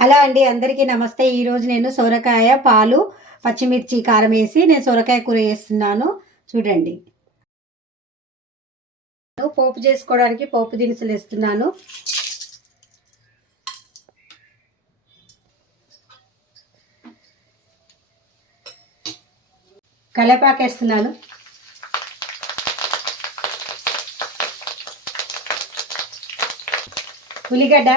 Hello అండి అందరికీ నమస్తే. ఈరోజు నేను సొరకాయ పాలు పచ్చిమిర్చి కారం వేసి నేను సొరకాయ కూర చేస్తున్నాను. చూడండి. పోపు చేసుకోవడానికి పోపు దినుసులు వేస్తున్నాను. కలేపాకు వేస్తున్నాను. ఉల్లిగడ్డ.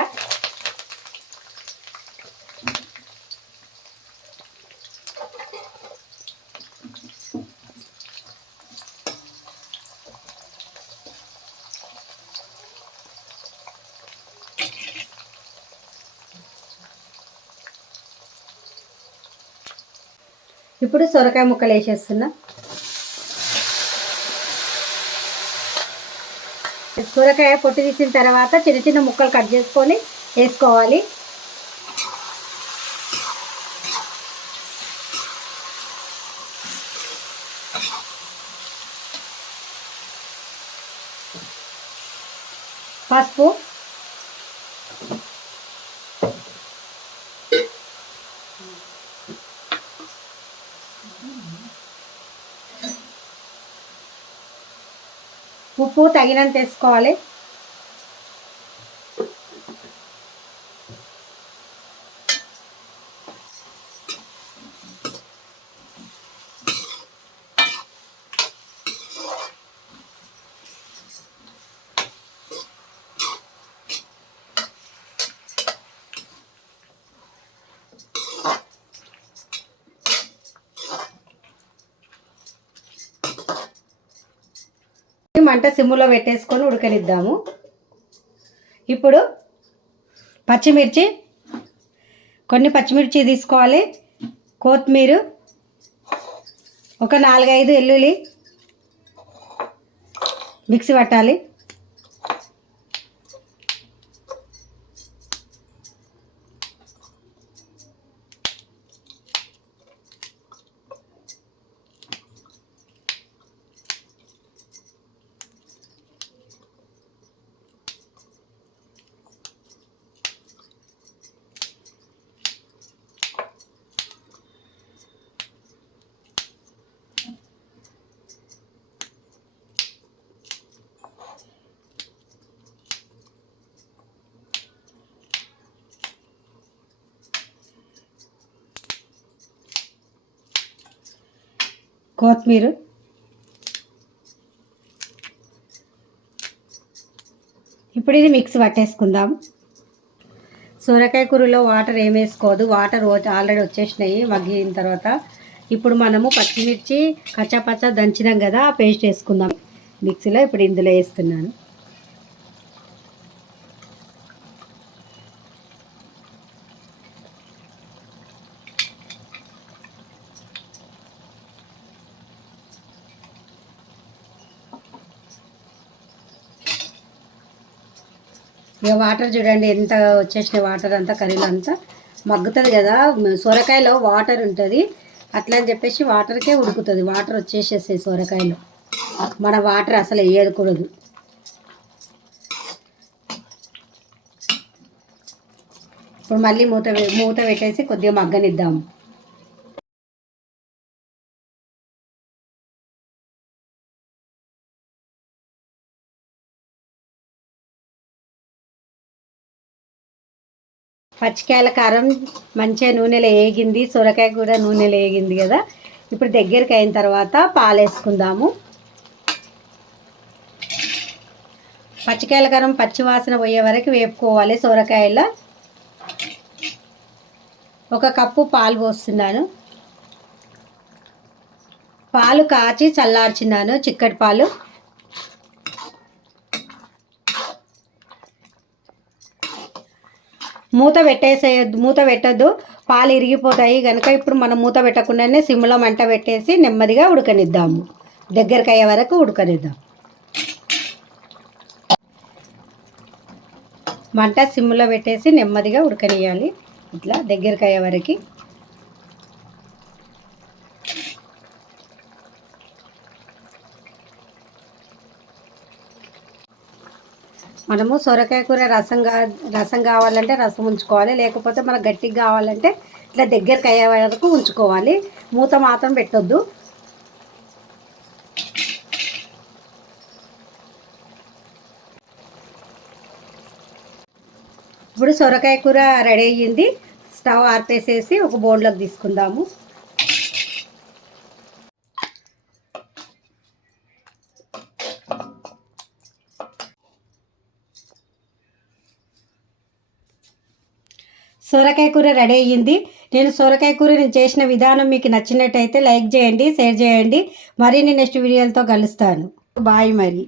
ఇప్పుడు సొరకాయ ముక్కలు వేసేస్తున్నా. సొరకాయ పొట్టు తీసిన తర్వాత చిన్న చిన్న ముక్కలు కట్ చేసుకొని వేసుకోవాలి. పసుపు ఉప్పు తగినంత వేసుకోవాలి. మంట సిమ్ములో పెట్టేసుకొని ఉడకనిద్దాము. ఇప్పుడు పచ్చిమిర్చి కొన్ని పచ్చిమిర్చి తీసుకోవాలి. కొత్తిమీర ఒక నాలుగైదు ఎల్లుల్లి మిక్సీ పట్టాలి. కొత్తిమీర. ఇప్పుడు ఇది మిక్స్ పట్టేసుకుందాం. సొరకాయ కూరలో వాటర్ ఏం వేసుకోదు వాటర్ ఆల్రెడీ వచ్చేసినాయి మగ్గిన తర్వాత. ఇప్పుడు మనము పచ్చిమిర్చి కచ్చాపచ్చ దంచినాం కదా పేస్ట్ వేసుకుందాం. మిక్సీలో ఇప్పుడు ఇందులో వేస్తున్నాను. ఇక వాటర్ చూడండి ఎంత వచ్చేసిన వాటర్ అంతా కర్రీలో అంతా. మగ్గుతుంది కదా సొరకాయలో వాటర్ ఉంటుంది. అట్లా అని చెప్పేసి వాటర్కే ఉడుకుతుంది. వాటర్ వచ్చేసేస్తాయి సొరకాయలో. మన వాటర్ అసలు వేయకూడదు ఇప్పుడు మళ్ళీ మూత మూత పెట్టేసి కొద్దిగా మగ్గనిద్దాము. పచ్చికాయల కారం మంచిగా నూనెలో వేగింది సొరకాయ కూడా నూనెలో వేగింది కదా. ఇప్పుడు దగ్గరికి అయిన తర్వాత పాలు వేసుకుందాము. పచ్చికాయల కారం పచ్చి వాసన పోయే వరకు వేపుకోవాలి సొరకాయల. ఒక కప్పు పాలు పోస్తున్నాను. పాలు కాచి చల్లార్చినాను చిక్కటి పాలు. మూత పెట్టేసేయద్దు మూత పెట్టద్దు పాలు ఇరిగిపోతాయి. కనుక ఇప్పుడు మనం మూత పెట్టకుండానే సిమ్లో మంట పెట్టేసి నెమ్మదిగా ఉడకనిద్దాము. దగ్గరికి అయ్యే వరకు ఉడకనిద్దాం. మంట సిమ్లో పెట్టేసి నెమ్మదిగా ఉడకనియాలి ఇట్లా దగ్గరికి అయ్యే వరకు మనము సొరకాయ కూర రసం కా రసం కావాలంటే రసం ఉంచుకోవాలి. లేకపోతే మనకు గట్టిగా కావాలంటే ఇట్లా దగ్గరికి అయ్యే వరకు ఉంచుకోవాలి. మూత మాత్రం పెట్టొద్దు. ఇప్పుడు సొరకాయ కూర రెడీ అయ్యింది. స్టవ్ ఆర్పేసేసి ఒక బౌల్లోకి తీసుకుందాము. సొరకాయ కూర రెడీ అయ్యింది. నేను సొరకాయ కూర నేను చేసిన విధానం మీకు నచ్చినట్టయితే లైక్ చేయండి షేర్ చేయండి. మరిన్ని నెక్స్ట్ వీడియోలతో కలుస్తాను. బాయ్ మరి.